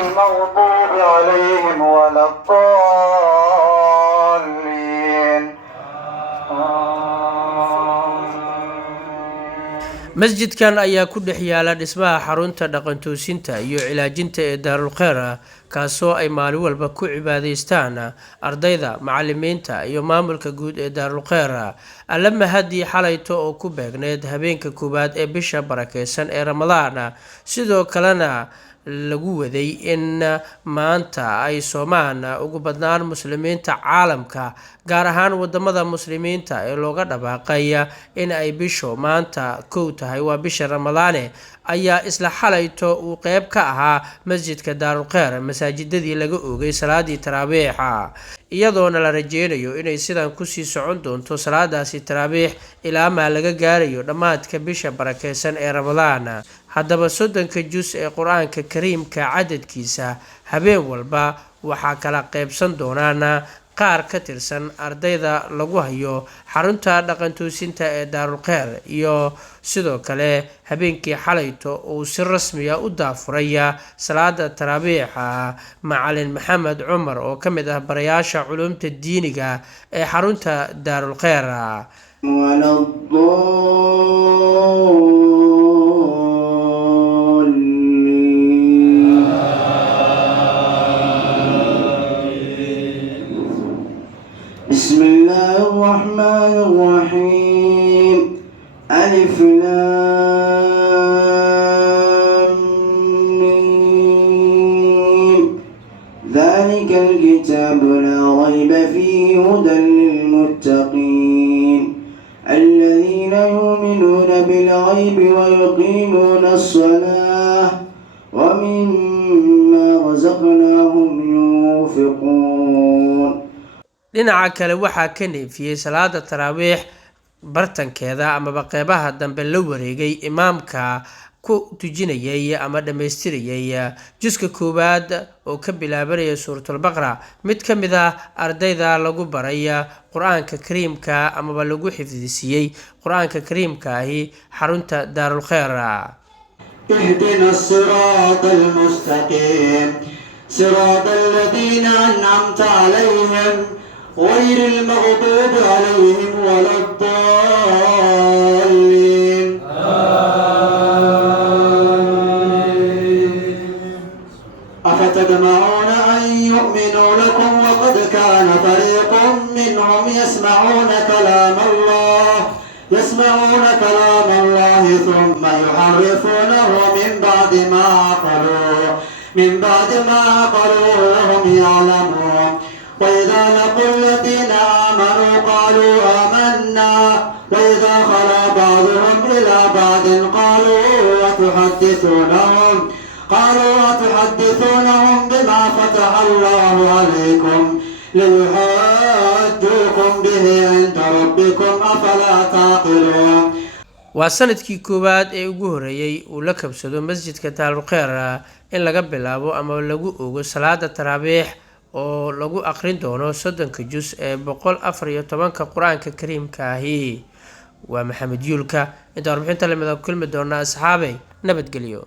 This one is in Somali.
المغضوب عليهم ولا الضالين. masjidkan ayaa ku dhex yaala dhismaha xarunta dhaqan-toosinta iyo cilaajinta ee Daarul Khair kaasoo ay maalin walba ku cibaadaystaan ardayda, macallimiinta iyo maamulka guud ee Daarul Khair. alla mahadii xalayto oo ku beegneed habeenka koowaad ee bisha barakeysan ee Ramadaan, sidoo kalena lagu waday in maanta ay soomaan ugu badnaan muslimiinta caalamka, gaar ahaan wadamada muslimiinta ee looga dhawaaqay in ay bisho maanta kow tahay waa bisha Ramadaane, ayaa isla xalayto uu qeyb ka ahaa masjidka Daarul Khair masaajidadii laga oogay salaadii taraabiixa, iyadoona la rajeynayo inay sidan kusii socon doonto salaadaasi taraabiix ilaa ma laga gaarayo dhammaadka bisha barakeysan ee Ramadaan. haddaba 30 juz ee Qur-aanka Kariimka cadadkiisa habeen walba waxaa kala qaybsan doonaan qaar ka tirsan ardayda lagu hayo xarunta dhaqan-toosinta ee Daarul Khair, iyo sidoo kale habeenkii xalayto uu si rasmi ah u daafuraya salaada taraabiixa macallin Maxamed Cumar oo ka mid ah barayaasha culumta diiniga ee xarunta Daarul Khair. بسم الله الرحمن الرحيم. ألف لام ميم. ذلك الكتاب لا ريب فيه هدى للمتقين الذين يؤمنون بالغيب ويقيمون الصلاة ومما رزقناهم ينفقون. dhinaca kale waxaa ka neefiyey salaada taraabiix bartankeeda amaba qeybaha dambe la wareegay imaamka ku tujinayay ama dhamaystirayay juska koowaad oo ka bilaabanaya suuratul baqara, mid ka mid ah ardayda lagu baray qur-aanka kariimka amaba lagu xifdisiiyey qur-aanka kariimka ahi xarunta Daarul Khair. اهدنا الصراط المستقيم صراط الذين أنعمت عليهم غير المغضوب عليهم ولا الضالين. أفتطمعون أن يؤمنوا لكم وقد كان فريق منهم يسمعون كلام الله ثم يحرفونه من بعد ما عقلوه وهم يعلمون. وإذا لقوا الذين آمنوا قالوا آمنا وإذا خلا بعضهم إلى بعض قالوا أتحدثونهم بما فتح الله عليكم ليحاجوكم به عند ربكم أفلا تعقلون. waa sanadkii koowaad ee ugu horeeyay uu la kabsado masjidka Daarul Khair in laga bilaabo ama lagu oogo salaada taraabiix oo lagu aqrin doono 30 juz ee 114 Qur-aanka Kariimka ahi. waa Maxamed Yuulka inta warbixinta lamida kulmi doona asxaabay nabadgelyo.